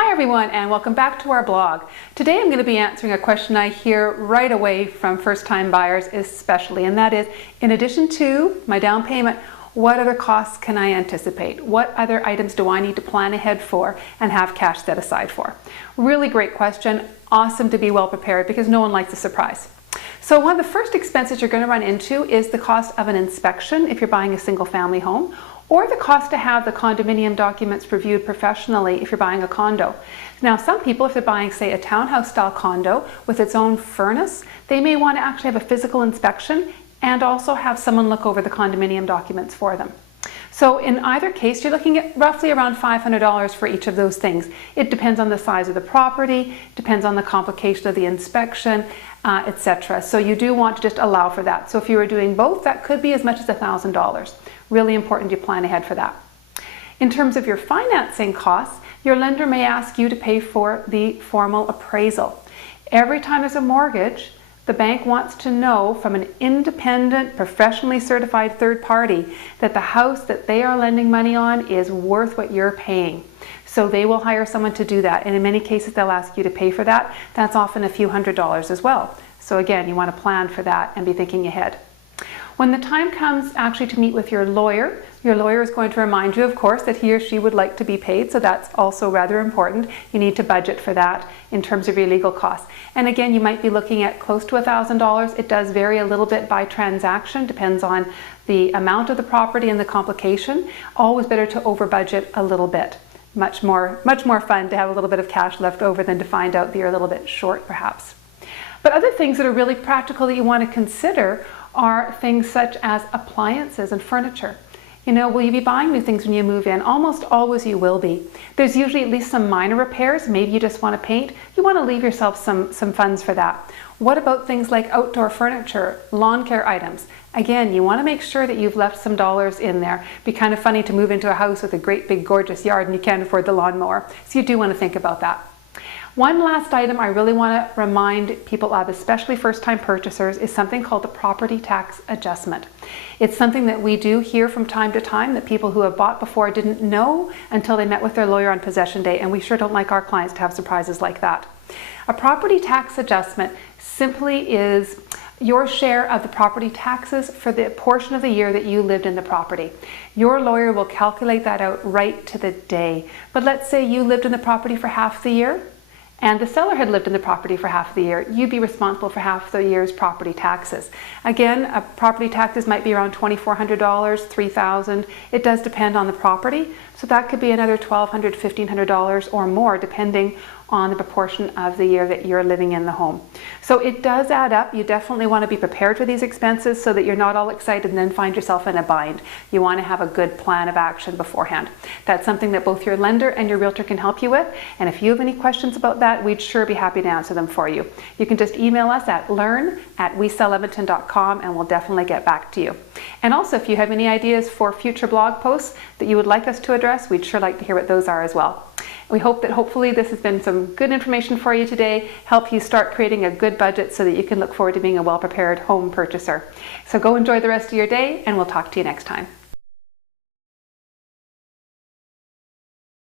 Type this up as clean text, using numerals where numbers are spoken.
Hi everyone, and welcome back to our blog. Today I'm going to be answering a question I hear right away from first-time buyers especially, and that is, in addition to my down payment, what other costs can I anticipate? What other items do I need to plan ahead for and have cash set aside for? Really great question. Awesome to be well prepared because no one likes a surprise. So one of the first expenses you're going to run into is the cost of an inspection if you're buying a single family home, or the cost to have the condominium documents reviewed professionally if you're buying a condo. Now some people, if they're buying say a townhouse style condo with its own furnace, they may want to actually have a physical inspection and also have someone look over the condominium documents for them. So in either case, you're looking at roughly around $500 for each of those things. It depends on the size of the property, depends on the complication of the inspection, etc. So you do want to just allow for that. So if you were doing both, that could be as much as $1,000. Really important you plan ahead for that. In terms of your financing costs, your lender may ask you to pay for the formal appraisal. Every time there's a mortgage, the bank wants to know from an independent, professionally certified third party that the house that they are lending money on is worth what you're paying. So they will hire someone to do that, and in many cases they'll ask you to pay for that. That's often a few $100s as well. So again, you want to plan for that and be thinking ahead. When the time comes actually to meet with your lawyer is going to remind you, of course, that he or she would like to be paid, so that's also rather important. You need to budget for that in terms of your legal costs. And again, you might be looking at close to $1,000. It does vary a little bit by transaction, depends on the amount of the property and the complication. Always better to over budget a little bit. Much more fun to have a little bit of cash left over than to find out that you're a little bit short perhaps. But other things that are really practical that you want to consider are things such as appliances and furniture. You know, will you be buying new things when you move in? Almost always you will be. There's usually at least some minor repairs. Maybe you just want to paint. You want to leave yourself some funds for that. What about things like outdoor furniture, lawn care items? Again, you want to make sure that you've left some dollars in there. It'd be kind of funny to move into a house with a great big gorgeous yard and you can't afford the lawnmower. So you do want to think about that. One last item I really want to remind people of, especially first-time purchasers, is something called the property tax adjustment. It's something that we do hear from time to time that people who have bought before didn't know until they met with their lawyer on possession day, and we sure don't like our clients to have surprises like that. A property tax adjustment simply is your share of the property taxes for the portion of the year that you lived in the property. Your lawyer will calculate that out right to the day. But let's say you lived in the property for half the year, and the seller had lived in the property for half the year, you'd be responsible for half the year's property taxes. Again, property taxes might be around $2,400, $3,000. It does depend on the property, so that could be another $1,200, $1,500 or more depending on the proportion of the year that you're living in the home. So it does add up. You definitely want to be prepared for these expenses so that you're not all excited and then find yourself in a bind. You want to have a good plan of action beforehand. That's something that both your lender and your realtor can help you with, and if you have any questions about that, we'd sure be happy to answer them for you. You can just email us at learn@weselledmonton.com and we'll definitely get back to you. And also, if you have any ideas for future blog posts that you would like us to address, we'd sure like to hear what those are as well. We hope that hopefully this has been some good information for you today, help you start creating a good budget so that you can look forward to being a well-prepared home purchaser. So go enjoy the rest of your day, and we'll talk to you next time.